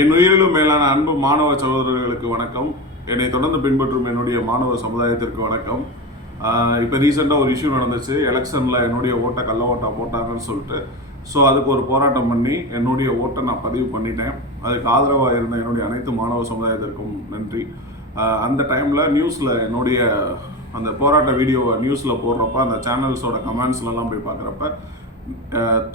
என் உயிரிலும் மேலான அன்பு மாணவ சகோதரர்களுக்கு வணக்கம். என்னை தொடர்ந்து பின்பற்றும் என்னுடைய மாணவ சமுதாயத்திற்கு வணக்கம். இப்போ ரீசெண்டாக ஒரு இஷ்யூ நடந்துச்சு. எலெக்ஷனில் என்னுடைய ஓட்டை கள்ள ஓட்டா போட்டாங்கன்னு சொல்லிட்டு. ஸோ அதுக்கு ஒரு போராட்டம் பண்ணி என்னுடைய ஓட்டை நான் பதிவு பண்ணிட்டேன். அதுக்கு ஆதரவாக இருந்த என்னுடைய அனைத்து மாணவ சமுதாயத்திற்கும் நன்றி. அந்த டைமில் நியூஸில் என்னுடைய அந்த போராட்ட வீடியோவை நியூஸில் போடுறப்ப அந்த சேனல்ஸோட கமெண்ட்ஸ்லலாம் போய் பார்க்குறப்ப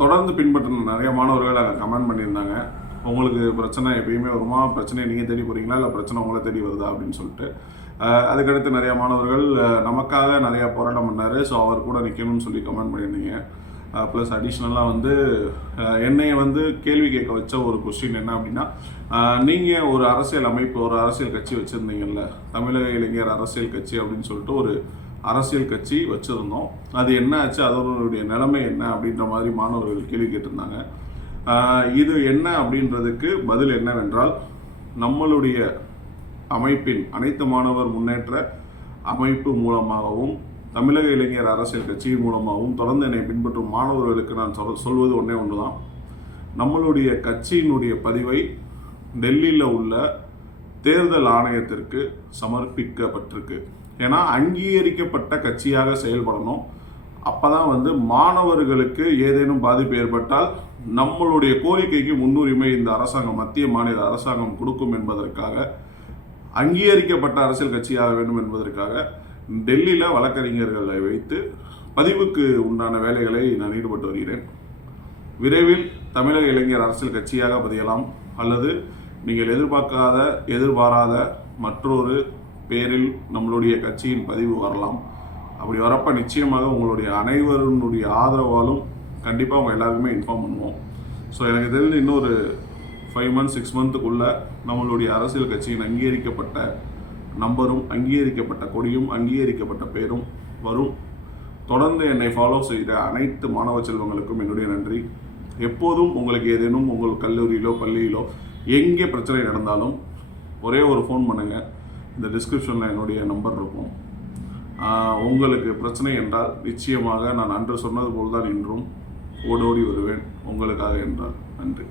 தொடர்ந்து பின்பற்றின நிறைய மாணவர்கள் அதை கமெண்ட் பண்ணியிருந்தாங்க. உங்களுக்கு பிரச்சனை எப்பயுமே வருமா? பிரச்சனையை நீங்கள் தேடி போகிறீங்களா இல்லை பிரச்சனை உங்களை தேடி வருதா? அப்படின்னு சொல்லிட்டு. அதுக்கடுத்து நிறையா மாணவர்கள் நமக்காக நிறையா போராட்டம் பண்ணார். ஸோ அவர் கூட நிற்கணும்னு சொல்லி கமெண்ட் பண்ணியிருந்தீங்க. ப்ளஸ் அடிஷ்னலாக வந்து அஹ் என்னைய வந்து கேள்வி கேட்க வச்ச ஒரு கொஸ்டின் என்ன அப்படின்னா நீங்கள் ஒரு அரசியல் அமைப்பு ஒரு அரசியல் கட்சி வச்சுருந்தீங்கல்ல. தமிழக இளைஞர் அரசியல் கட்சி அப்படின்னு சொல்லிட்டு ஒரு அரசியல் கட்சி வச்சுருந்தோம். அது என்ன ஆச்சு? அதனுடைய நிலைமை என்ன? அப்படின்ற மாதிரி மாணவர்கள் கேள்வி கேட்டிருந்தாங்க. இது என்ன அப்படின்றதுக்கு பதில் என்னவென்றால் நம்மளுடைய அமைப்பின் அனைத்து மாணவர் முன்னேற்ற அமைப்பு மூலமாகவும் தமிழக இளைஞர் அரசியல் கட்சியின் மூலமாகவும் தொடர்ந்து என்னை பின்பற்றும் மாணவர்களுக்கு நான் சொல் சொல்வது ஒன்றே ஒன்று தான் நம்மளுடைய கட்சியினுடைய பதிவை டெல்லியில் உள்ள தேர்தல் ஆணையத்திற்கு சமர்ப்பிக்கப்பட்டிருக்கு. ஏன்னா அங்கீகரிக்கப்பட்ட கட்சியாக செயல்படணும். அப்போ தான் வந்து மாணவர்களுக்கு ஏதேனும் பாதிப்பு ஏற்பட்டால் நம்மளுடைய கோரிக்கைக்கு முன்னுரிமை இந்த அரசாங்கம் மத்திய மாநில அரசாங்கம் கொடுக்கும் என்பதற்காக அங்கீகரிக்கப்பட்ட அரசியல் கட்சியாக வேண்டும் என்பதற்காக டெல்லியில் வழக்கறிஞர்களை வைத்து பதிவுக்கு உண்டான வேலைகளை நான் ஈடுபட்டு வருகிறேன். விரைவில் தமிழக இளைஞர் அரசியல் கட்சியாக பதியலாம். அல்லது நீங்கள் எதிர்பார்க்காத எதிர்பாராத மற்றொரு பேரில் நம்மளுடைய கட்சியின் பதிவு வரலாம். அப்படி வரப்போ நிச்சயமாக உங்களுடைய அனைவருடைய ஆதரவாலும் கண்டிப்பாக அவங்க எல்லாருக்குமே இன்ஃபார்ம் பண்ணுவோம். ஸோ எனக்கு தெரிஞ்சு இன்னொரு ஃபைவ் மந்த்ஸ் சிக்ஸ் மந்த்துக்குள்ளே நம்மளுடைய அரசியல் கட்சியின் அங்கீகரிக்கப்பட்ட நம்பரும் அங்கீகரிக்கப்பட்ட கொடியும் அங்கீகரிக்கப்பட்ட பேரும் வரும். தொடர்ந்து என்னை ஃபாலோ செய்கிற அனைத்து மாணவ செல்வங்களுக்கும் என்னுடைய நன்றி. எப்போதும் உங்களுக்கு ஏதேனும் உங்கள் கல்லூரியிலோ பள்ளியிலோ எங்கே பிரச்சனை நடந்தாலும் ஒரே ஒரு ஃபோன் பண்ணுங்கள் இந்த டிஸ்கிரிப்ஷனில் என்னுடைய நம்பர் இருக்கும். உங்களுக்கு பிரச்சனை என்றால் நிச்சயமாக நான் அன்று சொன்னது போல் தான் இன்றும் ஓடோடி வருவேன். உங்களுக்காக என்றால். நன்றி.